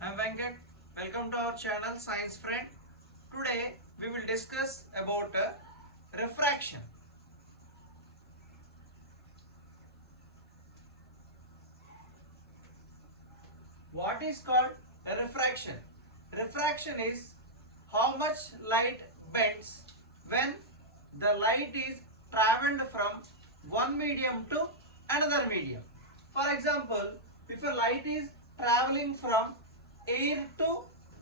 I'm Venkat. Welcome to our channel Science Friend. Today we will discuss about refraction. What is called a refraction? Refraction is how much light bends when the light is traveled from one medium to another medium. For example, if a light is traveling from air to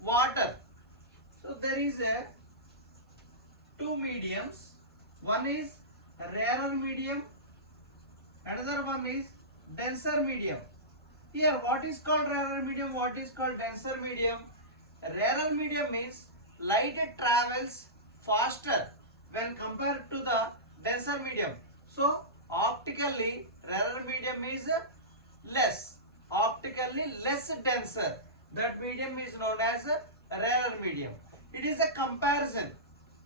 water, so there is a two mediums. One is rarer medium, another one is denser medium. Here, what is called rarer medium? What is called denser medium? Rarer medium means light travels faster when compared to the denser medium. So, optically, rarer medium is less. Optically less denser. That medium is known as a rarer medium. It is a comparison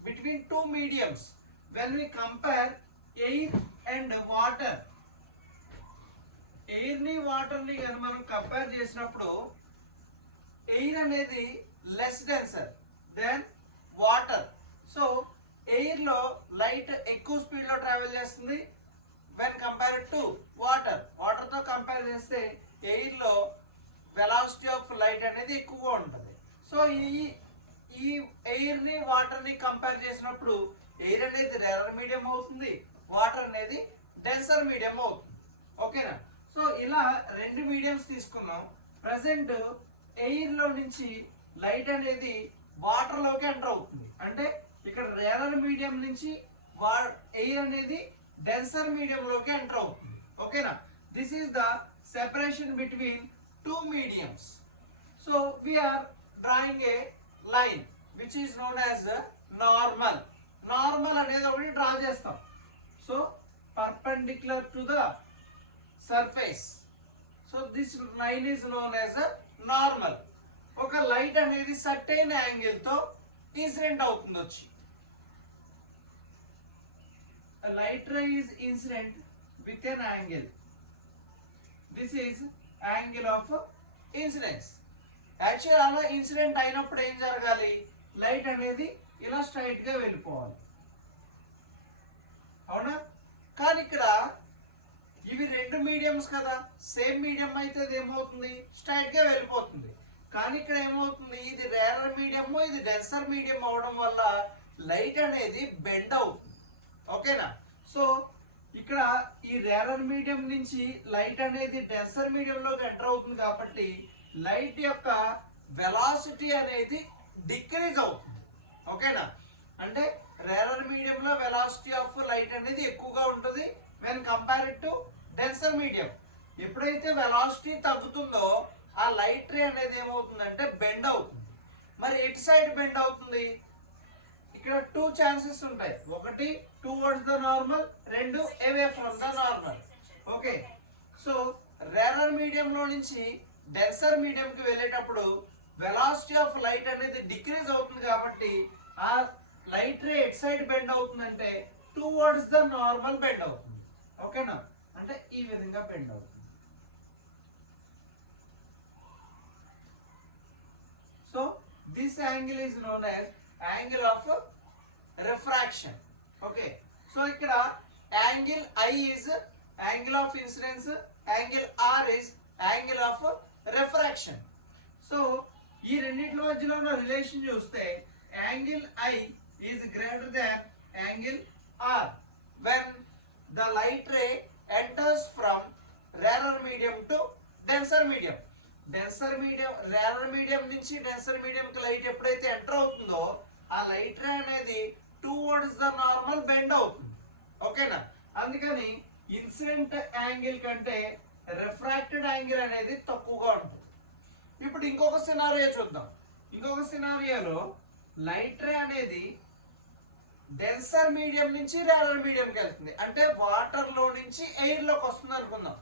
between two mediums. When we compare air and water, ఎయిర్ని వాటర్ని కానీ మనం compare చేసినప్పుడు air అనేది less denser then water. So ఎయిర్లో light ఎక్కువ స్పీడ్లో travel చేస్తుంది when compared to water. వాటర్తో కంపేర్ చేస్తే ఎయిర్లో వెలాసిటీ ఆఫ్ లైట్ అనేది ఎక్కువగా ఉంటుంది. సో ఈ ఎయిర్ని వాటర్ని కంపేర్ చేసినప్పుడు ఎయిర్ అనేది రేరర్ మీడియం అవుతుంది, వాటర్ అనేది డెన్సర్ మీడియం అవుతుంది. ఓకేనా? సో ఇలా రెండు మీడియంస్ తీసుకున్నాం. ప్రజెంట్ ఎయిర్లో నుంచి లైట్ అనేది వాటర్లోకి ఎంటర్ అవుతుంది. అంటే ఇక్కడ రేరర్ మీడియం నుంచి ఎయిర్ అనేది డెన్సర్ మీడియంలోకి ఎంటర్ అవుతుంది. ఓకేనా? This is the separation between two mediums. So we are drawing a line which is known as normal. Normal అనేది ఒకటి డ్రా చేస్తాం. So perpendicular to the surface. So this line is known as a normal. ఒక light అనేది certain angle తో incident అవుతుంది వచ్చి. A light ray is incident with an angle. This is angle of incidence. Actual అలా incident అయినప్పుడు ఏం జరగాలి? Light అనేది ఇలా స్ట్రైట్ గా వెళ్ళిపోవాలి, అవునా? కానీ ఇక్కడ ఇవి రెండు మీడియంస్ కదా, సేమ్ మీడియం అయితే ఇది ఏమవుతుంది? స్ట్రైట్ గా వెళ్ళిపోతుంది. కానీ ఇక్కడ ఏమవుతుంది? ఇది రేరర్ మీడియం, ఇది డెన్సర్ మీడియం అవడం వల్ల లైట్ అనేది బెండ్ అవుతుంది. ఓకేనా? సో ఇక్కడ ఈ రేరర్ మీడియం నుంచి లైట్ అనేది డెన్సర్ మీడియంలోకి ఎంటర్ అవుతుంది కాబట్టి లైట్ యొక్క వెలాసిటీ అనేది డిక్రీజ్ అవుతుంది. ఓకేనా? అంటే రేరర్ మీడియంలో వెలాసిటీ ఆఫ్ లైట్ అనేది ఎక్కువగా ఉంటుంది when compared to denser medium. ఎప్పుడైతే వెలాసిటీ తగ్గుతుందో ఆ లైట్ రే అనేది ఏమవుతుందంటే బెండ్ అవుతుంది. మరి ఎటు సైడ్ బెండ్ అవుతుంది? ఇక్కడ టూ ఛాన్సెస్ ఉంటాయి. ఒకటి టువర్డ్స్ ద నార్మల్, రెండు away from the normal. Okay, so rarer మీడియంలో నుంచి డెన్సర్ మీడియంకి వెళ్ళేటప్పుడు వెలాసిటీ ఆఫ్ లైట్ అనేది డిక్రీజ్ అవుతుంది కాబట్టి ఆ లైట్ రే ఎటు సైడ్ బెండ్ అవుతుందంటే టువర్డ్స్ ద నార్మల్ బెండ్ అవుతుంది. ఓకేనా? అంటే ఈ విధంగా బెండ్ అవుతుంది. So this angle is known as angle of refraction. Okay, so ఇక్కడ angle I is angle of incidence, angle R is angle of refraction. So ఈ రెండింటి మధ్యలో ఉన్న రిలేషన్ చూస్తే angle I is greater than angle R when the light ray enters from rarer medium to denser medium. denser medium rarer medium నుంచి denser medium కి light ఎప్పుడైతే enter అవుతుందో ఆ లైట్ రే అనేది టువర్డ్స్ ద నార్మల్ బెండ్ అవుతుంది. ఓకేనా? అందుకని incident angle కంటే రిఫ్రాక్టెడ్ యాంగిల్ అనేది తక్కువగా ఉంటుంది. ఇప్పుడు ఇంకొక సినారియో చూద్దాం. ఇంకొక సినారియోలో లైట్ రే అనేది డెన్సర్ మీడియం నుంచి రేరర్ మీడియంకి వెళ్తుంది. అంటే వాటర్ లో నుంచి ఎయిర్ లోకి వస్తుంది అనుకుందాం.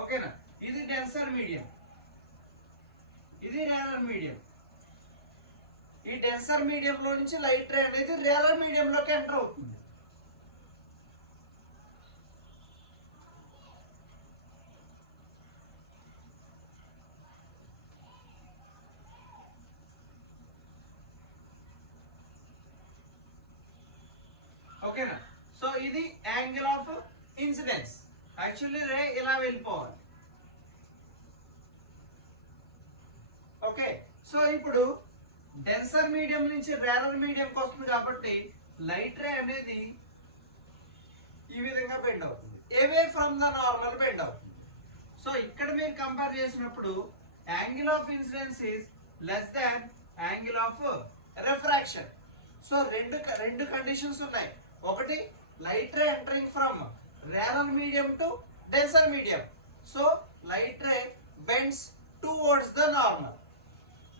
ఓకేనా? ఇది డెన్సర్ మీడియం, ఇది రేరర్ మీడియం. ఈ డెన్సర్ మీడియం లో నుంచి లైట్ రే అనేది రేరర్ మీడియం లోకి ఎంటర్ అవుతుంది. ఇది యాంగిల్ ఆఫ్ ఇన్సిడెన్స్. యాక్చువల్లీ రే ఇలా వెళ్ళిపోవాలి. ఓకే, సో ఇప్పుడు డెన్సర్ మీడియం నుంచి రేరర్ మీడియంకి వస్తుంది కాబట్టి లైట్ రే అనేది ఈ విధంగా బెండ్ అవుతుంది, అవే ఫ్రమ్ ద నార్మల్ బెండ్ అవుతుంది. సో ఇక్కడ మీరు కంపేర్ చేసినప్పుడు angle of incidence is less than angle of refraction. So రెండు కండిషన్స్ ఉన్నాయి. ఒకటి light ray entering from rarer medium to denser medium. So light ray bends towards the normal.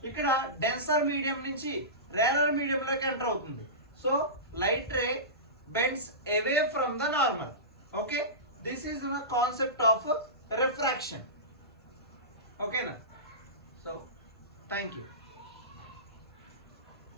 ఇక్కడ denser medium నుంచి rarer మీడియంలోకి enter అవుతుంది. So light ray bends away from the normal. Okay, this is the concept of refraction. Okay na? So thank you.